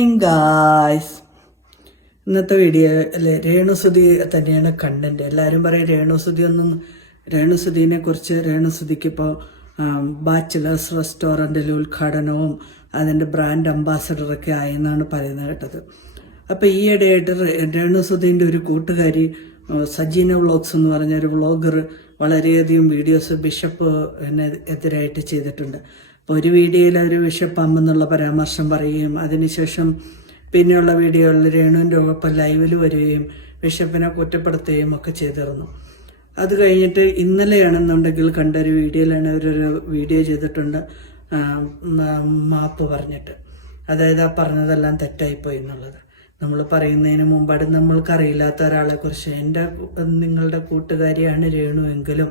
Morning guys. ഇന്നത്തെ video അല്ലേ രേണുസുതി തന്നെയാണ് കണ്ടന്റ്. എല്ലാവരും പറയും രേണുസുതിനെ കുറിച്ച്. രേണുസുതിക്ക് ഇപ്പോൾ ബാച്ചിലേഴ്സ് റെസ്റ്റോറൻറ്റിലെ ഉദ്ഘാടനവും അതിൻ്റെ ബ്രാൻഡ് അംബാസഡറൊക്കെ ആയെന്നാണ് പറയുന്നത് കേട്ടത്. അപ്പോൾ ഈയിടെയായിട്ട് രേണുസുതിൻ്റെ ഒരു കൂട്ടുകാരി സജീന വ്ളോഗ്സ് എന്ന് പറഞ്ഞ ഒരു വ്ളോഗർ വളരെയധികം വീഡിയോസ് ബിഷപ്പ് എതിരായിട്ട് ചെയ്തിട്ടുണ്ട്. അപ്പോൾ ഒരു വീഡിയോയിൽ ഒരു ബിഷപ്പ് അമ്മെന്നുള്ള പരാമർശം പറയുകയും അതിനുശേഷം പിന്നെയുള്ള വീഡിയോകളിൽ രേണുവിൻ്റെ ഒപ്പം ലൈവിൽ വരികയും ബിഷപ്പിനെ കുറ്റപ്പെടുത്തുകയും ഒക്കെ ചെയ്തിരുന്നു. അത് കഴിഞ്ഞിട്ട് ഇന്നലെയാണെന്നുണ്ടെങ്കിൽ കണ്ട ഒരു വീഡിയോയിലാണ് അവരൊരു വീഡിയോ ചെയ്തിട്ടുണ്ട് മാപ്പ് പറഞ്ഞിട്ട്. അതായത് ആ പറഞ്ഞതെല്ലാം തെറ്റായിപ്പോയി എന്നുള്ളത്. നമ്മൾ പറയുന്നതിന് മുമ്പാട് നമ്മൾക്കറിയില്ലാത്ത ഒരാളെ കുറിച്ച് നിങ്ങളുടെ കൂട്ടുകാരിയാണ് രേണു എങ്കിലും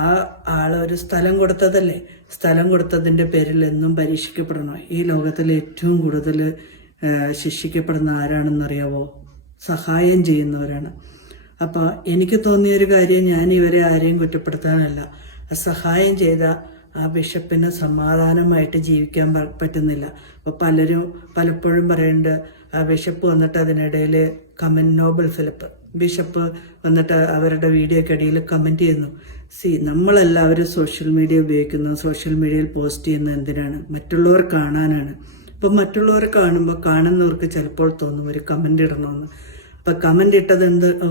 ആ ആളൊരു സ്ഥലം കൊടുത്തതല്ലേ. സ്ഥലം കൊടുത്തതിൻ്റെ പേരിൽ എന്നും പരീക്ഷിക്കപ്പെടണോ? ഈ ലോകത്തിൽ ഏറ്റവും കൂടുതൽ ശിക്ഷിക്കപ്പെടുന്ന ആരാണെന്നറിയാവോ? സഹായം ചെയ്യുന്നവരാണ്. അപ്പോൾ എനിക്ക് തോന്നിയൊരു കാര്യം, ഞാൻ ഇവരെ ആരെയും കുറ്റപ്പെടുത്താനല്ല. സഹായം ചെയ്ത ആ ബിഷപ്പിന് സമാധാനമായിട്ട് ജീവിക്കാൻ പറ്റുന്നില്ല. അപ്പോൾ പലപ്പോഴും പറയുന്നുണ്ട് ആ ബിഷപ്പ് വന്നിട്ട് അതിനിടയിൽ നോബൽ ഫിലിപ്പ് ബിഷപ്പ് വന്നിട്ട് അവരുടെ വീഡിയോക്കടിയിൽ കമൻറ്റ് ചെയ്യുന്നു. നമ്മളെല്ലാവരും സോഷ്യൽ മീഡിയ ഉപയോഗിക്കുന്നു. സോഷ്യൽ മീഡിയയിൽ പോസ്റ്റ് ചെയ്യുന്നത് എന്തിനാണ്? മറ്റുള്ളവർ കാണാനാണ്. അപ്പം മറ്റുള്ളവർ കാണുമ്പോൾ കാണുന്നവർക്ക് ചിലപ്പോൾ തോന്നും ഒരു കമൻ്റ് ഇടണമെന്ന്. അപ്പം കമൻ്റ് ഇട്ടത്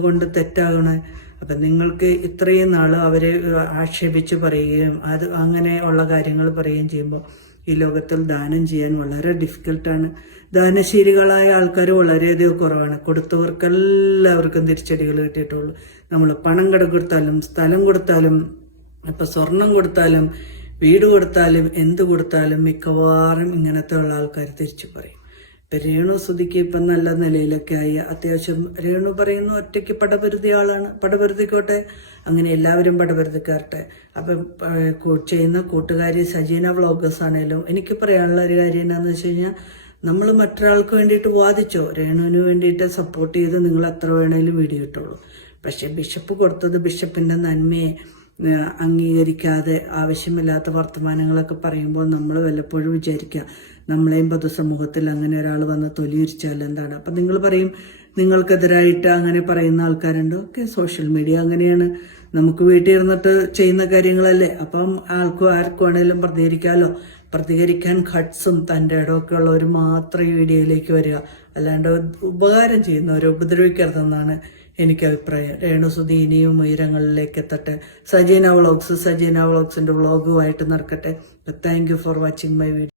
കൊണ്ട് തെറ്റാകണേ? അപ്പം നിങ്ങൾക്ക് ഇത്രയും നാൾ അവരെ ആക്ഷേപിച്ച് പറയുകയും അങ്ങനെ ഉള്ള കാര്യങ്ങൾ പറയുകയും ചെയ്യുമ്പോൾ ഈ ലോകത്തിൽ ദാനം ചെയ്യാൻ വളരെ ഡിഫിക്കൽട്ടാണ്. ദാനശീലികളായ ആൾക്കാർ വളരെയധികം കുറവാണ്. കൊടുത്തവർക്കെല്ലാവർക്കും തിരിച്ചടികൾ കിട്ടിയിട്ടുള്ളൂ. നമ്മൾ പണം കൊടുത്താലും സ്ഥലം കൊടുത്താലും ഇപ്പം സ്വർണം കൊടുത്താലും വീട് കൊടുത്താലും എന്ത് കൊടുത്താലും മിക്കവാറും ഇങ്ങനത്തെ ഉള്ള ആൾക്കാർ തിരിച്ചു പറയും. ഇപ്പം രേണുസുതിക്ക് ഇപ്പം നല്ല നിലയിലൊക്കെ ആയി. അത്യാവശ്യം രേണു പറയുന്നു ഒറ്റയ്ക്ക് പടപരുതിയ ആളാണ്. പടപരുതിക്കോട്ടെ, അങ്ങനെ എല്ലാവരും പടപരുതിക്കാരട്ടെ. അപ്പം ചെയ്യുന്ന കൂട്ടുകാരി സജീന വ്ളോഗേഴ്സ് ആണേലും എനിക്ക് പറയാനുള്ള ഒരു കാര്യം എന്താണെന്ന് വെച്ച് കഴിഞ്ഞാൽ, നമ്മൾ മറ്റൊരാൾക്ക് വേണ്ടിയിട്ട് വാദിച്ചോ, രേണുവിന് വേണ്ടിയിട്ട് സപ്പോർട്ട് ചെയ്ത് നിങ്ങൾ എത്ര വേണേലും വീഡിയോ ഇട്ടുള്ളൂ. പക്ഷെ ബിഷപ്പ് കൊടുത്തത് ബിഷപ്പിൻ്റെ നന്മയെ അംഗീകരിക്കാതെ ആവശ്യമില്ലാത്ത വർത്തമാനങ്ങളൊക്കെ പറയുമ്പോൾ നമ്മൾ വല്ലപ്പോഴും വിചാരിക്കുക, നമ്മളെയും പൊതുസമൂഹത്തിൽ അങ്ങനെ ഒരാൾ വന്ന് തൊലിയുരിച്ചാൽ എന്താണ്? അപ്പം നിങ്ങൾ പറയും നിങ്ങൾക്കെതിരായിട്ട് അങ്ങനെ പറയുന്ന ആൾക്കാരുണ്ട്. ഓക്കെ, സോഷ്യൽ മീഡിയ അങ്ങനെയാണ്. നമുക്ക് വീട്ടിൽ ഇരുന്നിട്ട് ചെയ്യുന്ന കാര്യങ്ങളല്ലേ. അപ്പം ആർക്കും ആണെങ്കിലും പ്രതികരിക്കാമല്ലോ. പ്രതികരിക്കാൻ ഘട്ട്സും തൻ്റെ ഇടമൊക്കെ ഉള്ളവർ മാത്രം ഈ വീഡിയോയിലേക്ക് വരിക, അല്ലാണ്ട് ഉപകാരം ചെയ്യുന്നവരെ ഉപദ്രവിക്കരുതെന്നാണ് എനിക്ക് അഭിപ്രായം. രേണുസുതി ഇനിയും ഉയരങ്ങളിലേക്ക് എത്തട്ടെ. സജീന വ്ളോഗ്സിൻ്റെ വ്ളോഗുമായിട്ട് നടക്കട്ടെ. Thank you for watching my video.